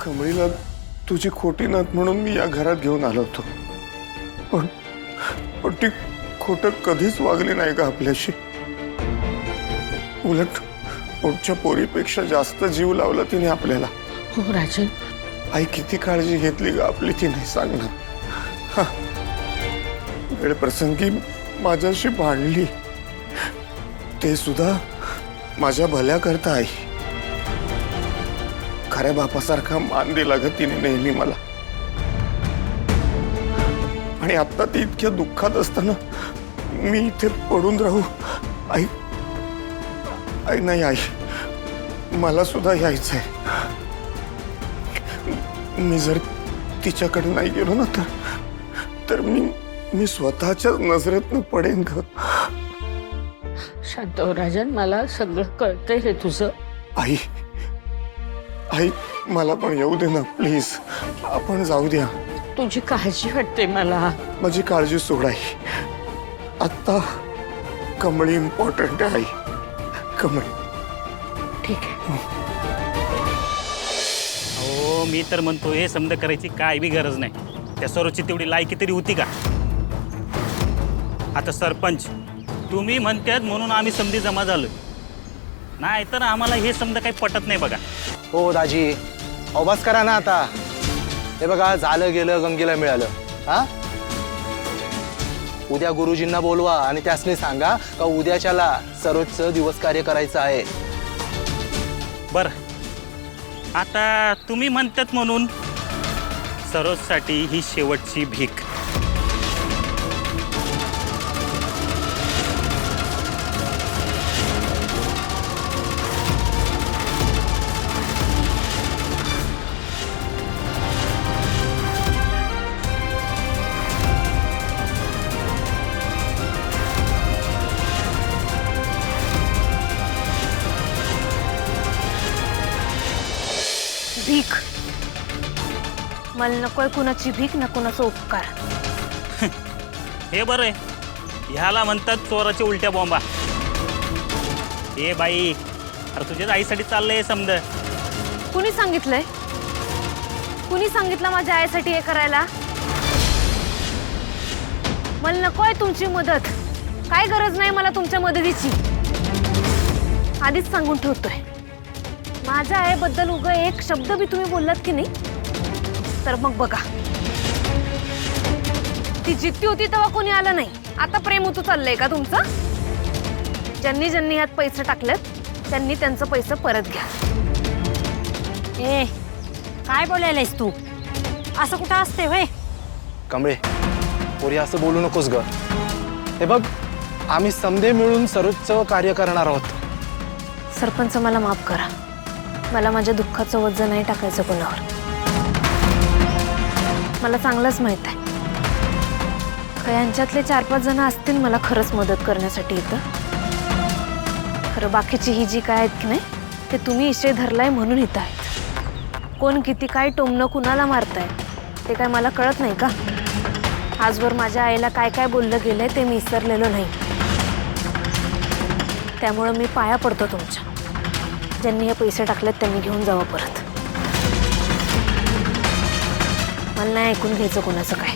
कमळीला तुझी खोटी नथ म्हणून मी या घरात घेऊन आलो होतो, पण ती खोटं कधीच वागली नाही का आपल्याशी? उलट पुढच्या पोरीपेक्षा जास्त जीव लावला तिने आपल्याला. हो राजन, आई किती काळजी घेतली का आपली ती नाही सांगणार. वेळ प्रसंगी माझ्याशी भांडली, ते सुद्धा माझ्या भल्या करता. आई खऱ्या बापासारखा मान दिला ग तिने नेहमी मला. आणि आता ती इतक्या दुःखात असताना मी इथे पडून राहू? आई आई नाही, आई मला सुद्धा यायचंय. मी जर तिच्याकडे नाही गेलो ना तर मी स्वतःच्या नजरेतनं पडेन ग. शांत हो राजन, मला सगळं कळतंय रे तुझं. आई आई मला पण येऊ दे ना प्लीज. आपण जाऊ द्या. तुझी काळजी वाटते मला. माझी काळजी सोड आई. आता कमळी इम्पॉर्टंट आहे आई. कमळी. ठीक आहे. हो मी तर म्हणतो हे समज करायची काय बी गरज नाही. त्या सरोजची तेवढी लायकी तरी होती का? आता सरपंच तुम्ही म्हणतात म्हणून आम्ही समधी जमा झालो, नाही तर आम्हाला हे समजा काही पटत नाही बघा. हो दाजी, अवभास करा ना आता. हे बघा झालं गेलं गंगेला मिळालं. हा उद्या गुरुजींना बोलवा आणि त्यासनी सांगा का उद्याच्याला सरोजचं दिवस कार्य करायचं आहे. बर आता तुम्ही म्हणतात म्हणून सरोजसाठी ही शेवटची भीक. भीक मला नकोय, कुणाची भीक ना कुणाचा उपकार. हे बरं आहे, ह्याला म्हणतात चोराच्या उलट्या बॉम्बा. ए बाई, अरे तुझ्याच आईसाठी चाललंय समज. कुणी सांगितलंय? कुणी सांगितलं माझ्या आईसाठी हे करायला? मला नकोय तुमची मदत. काय गरज नाही मला तुमच्या मदतीची. आधीच सांगून ठेवतोय, माझ्या आईबद्दल उगा एक शब्द बी तुम्ही बोललात की नाही तर मग बघा. ती जिद्दी होती तेव्हा कोणी आलं नाही. आता प्रेम होतो चाललंय का तुमचं? ज्यांनी ज्यांनी यात पैसे टाकलेत त्यांनी त्यांचं पैसे परत घ्या. ए काय बोलायलायस तू? असं कुठं असते होय? कमळे पोरी असं बोलू नकोस ग. हे बघ आम्ही समधे मिळून सरोजचं कार्य करणार आहोत. सरपंच मला माफ करा. मला माझ्या दुःखाचं वजन नाही टाकायचं कोणावर. मला चांगलंच माहित आहे यांच्यातले 4-5 जण असतील मला खरंच मदत करण्यासाठी इथं. खरं बाकीची ही जी काय आहेत की नाही ते तुम्ही इशे धरलाय म्हणून इथं आहेत. कोण किती काय टोमणं कुणाला मारताय ते काय मला कळत नाही का? आजवर माझ्या आईला काय काय बोललं गेलंय ते मी विसरलेलो नाही. त्यामुळे मी पाया पडतो तुमच्या. ज्यांनी हे पैसे टाकलेत त्यांनी घेऊन जावं परत. मला नाही ऐकून घ्यायचं कोणाचं काय.